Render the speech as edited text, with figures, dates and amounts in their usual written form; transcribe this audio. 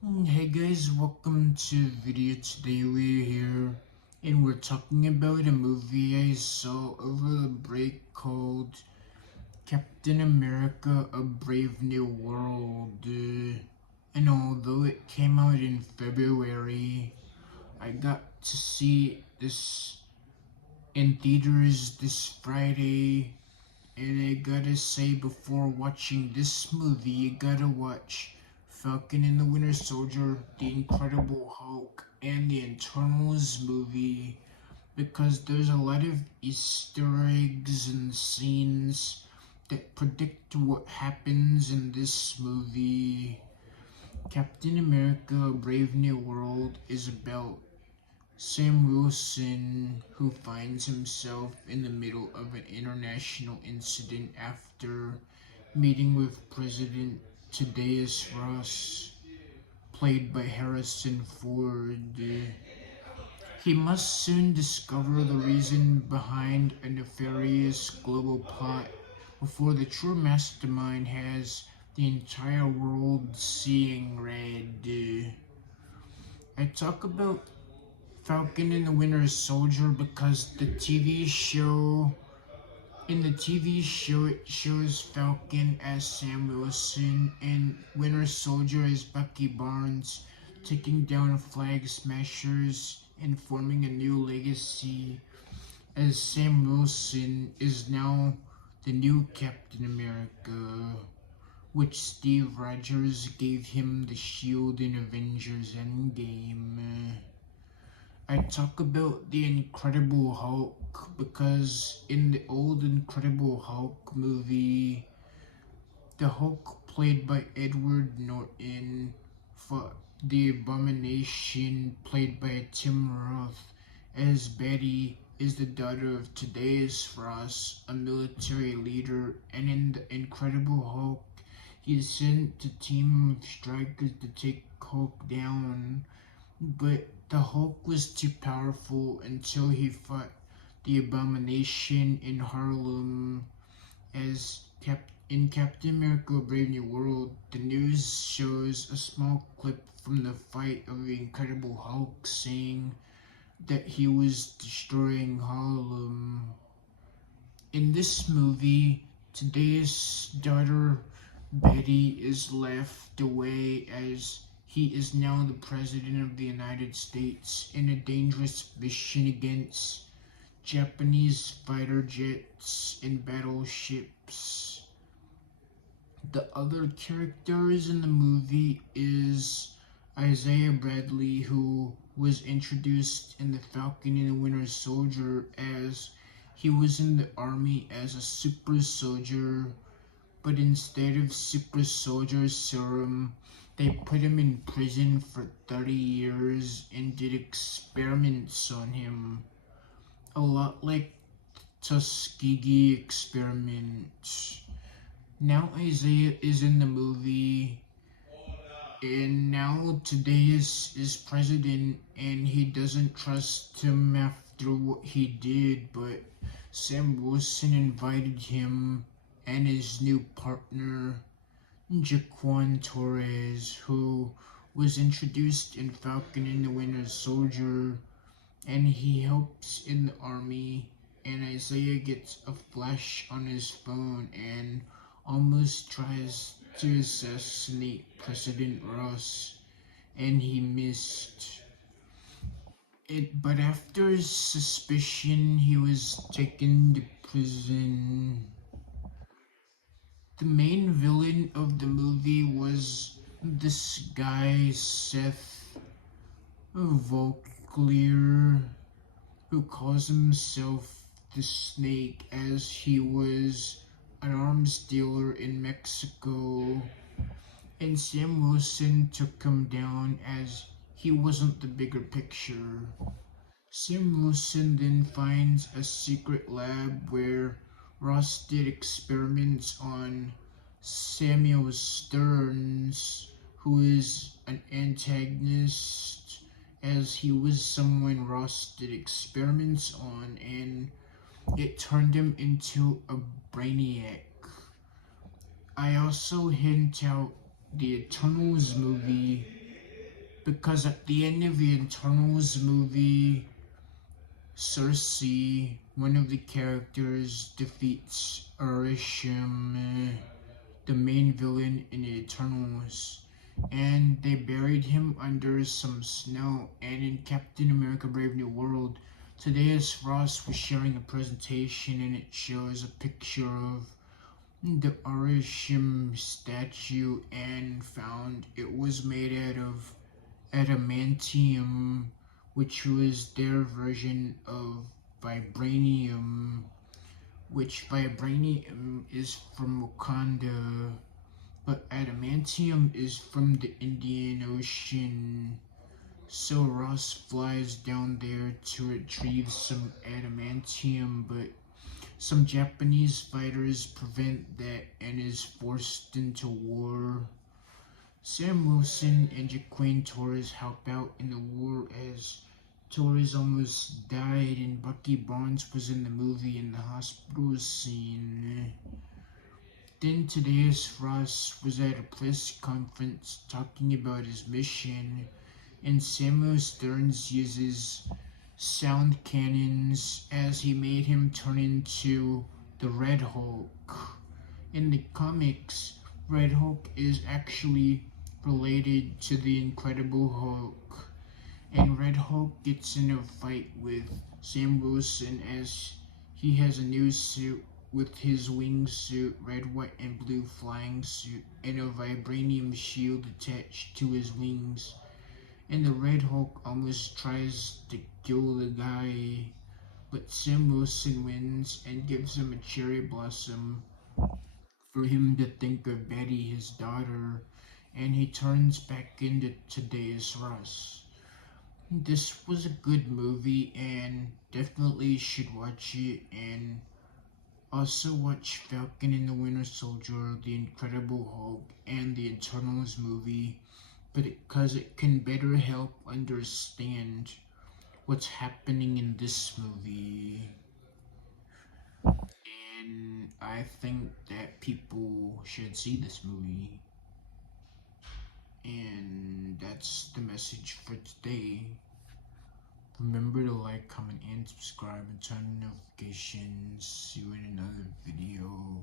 Hey guys, welcome to the video. Today we're here and we're talking about a movie I saw over the break called Captain America: A Brave New World. And although it came out in February, I got to see this in theaters this Friday. And I gotta say, before watching this movie, you gotta watch Falcon and the Winter Soldier, The Incredible Hulk, and the Eternals movie because there's a lot of Easter eggs and scenes that predict what happens in this movie. Captain America: Brave New World is about Sam Wilson, who finds himself in the middle of an international incident after meeting with President Thaddeus Ross, played by Harrison Ford. He must soon discover the reason behind a nefarious global plot before the true mastermind has the entire world seeing red. I talk about Falcon and the Winter Soldier because in the TV show it shows Falcon as Sam Wilson and Winter Soldier as Bucky Barnes taking down Flag Smashers and forming a new legacy, as Sam Wilson is now the new Captain America, which Steve Rogers gave him the shield in Avengers Endgame. I talk about the Incredible Hulk because in the old Incredible Hulk movie, the Hulk played by Edward Norton fought the Abomination played by Tim Roth, as Betty is the daughter of Thaddeus Frost, a military leader, and in the Incredible Hulk, he is sent a team of strikers to take Hulk down, but the Hulk was too powerful until he fought the Abomination in Harlem. As in Captain America: Brave New World, the news shows a small clip from the fight of the Incredible Hulk saying that he was destroying Harlem. In this movie, today's daughter Betty is left away as he is now the President of the United States in a dangerous mission against Japanese fighter jets and battleships. The other characters in the movie is Isaiah Bradley, who was introduced in The Falcon and the Winter Soldier as he was in the army as a super soldier, but instead of super soldier serum, they put him in prison for 30 years and did experiments on him. A lot like Tuskegee experiment. Now Isaiah is in the movie, and now Thaddeus is president, and he doesn't trust him after what he did, but Sam Wilson invited him and his new partner, Jaquan Torres, who was introduced in Falcon and the Winter Soldier, and he helps in the army, and Isaiah gets a flash on his phone and almost tries to assassinate President Ross, and he missed it, but after suspicion he was taken to prison. The main villain of the movie was this guy Seth Volklier, who calls himself the Snake, as he was an arms dealer in Mexico, and Sam Wilson took him down as he wasn't the bigger picture. Sam Wilson then finds a secret lab where Ross did experiments on Samuel Stearns, who is an antagonist, as he was someone Ross did experiments on, and it turned him into a brainiac. I also hint out the Eternals movie because at the end of the Eternals movie, Cersei, one of the characters, defeats Arishem, the main villain in the Eternals, and they buried him under some snow. And in Captain America Brave New World, today as Ross was sharing a presentation, and it shows a picture of the Arishem statue, and found it was made out of adamantium, which was their version of vibranium, which vibranium is from Wakanda, but adamantium is from the Indian Ocean. So Ross flies down there to retrieve some adamantium, but some Japanese fighters prevent that and is forced into war. Sam Wilson and Jaquan Torres help out in the war as Torres almost died and Bucky Barnes was in the movie in the hospital scene. Then today Ross was at a press conference talking about his mission, and Samuel Stearns uses sound cannons as he made him turn into the Red Hulk. In the comics, Red Hulk is actually related to the Incredible Hulk, and Red Hulk gets in a fight with Sam Wilson as he has a new suit with his wingsuit, red, white, and blue flying suit, and a vibranium shield attached to his wings. And the Red Hulk almost tries to kill the guy, but Sam Wilson wins and gives him a cherry blossom for him to think of Betty, his daughter, and he turns back into today's Russ. This was a good movie and definitely should watch it, and also watch Falcon and the Winter Soldier, The Incredible Hulk, and the Eternals movie, but because it can better help understand what's happening in this movie. And I think that people should see this movie. And that's the message for today. Remember to like, comment, and subscribe, and turn on notifications. See you in another video.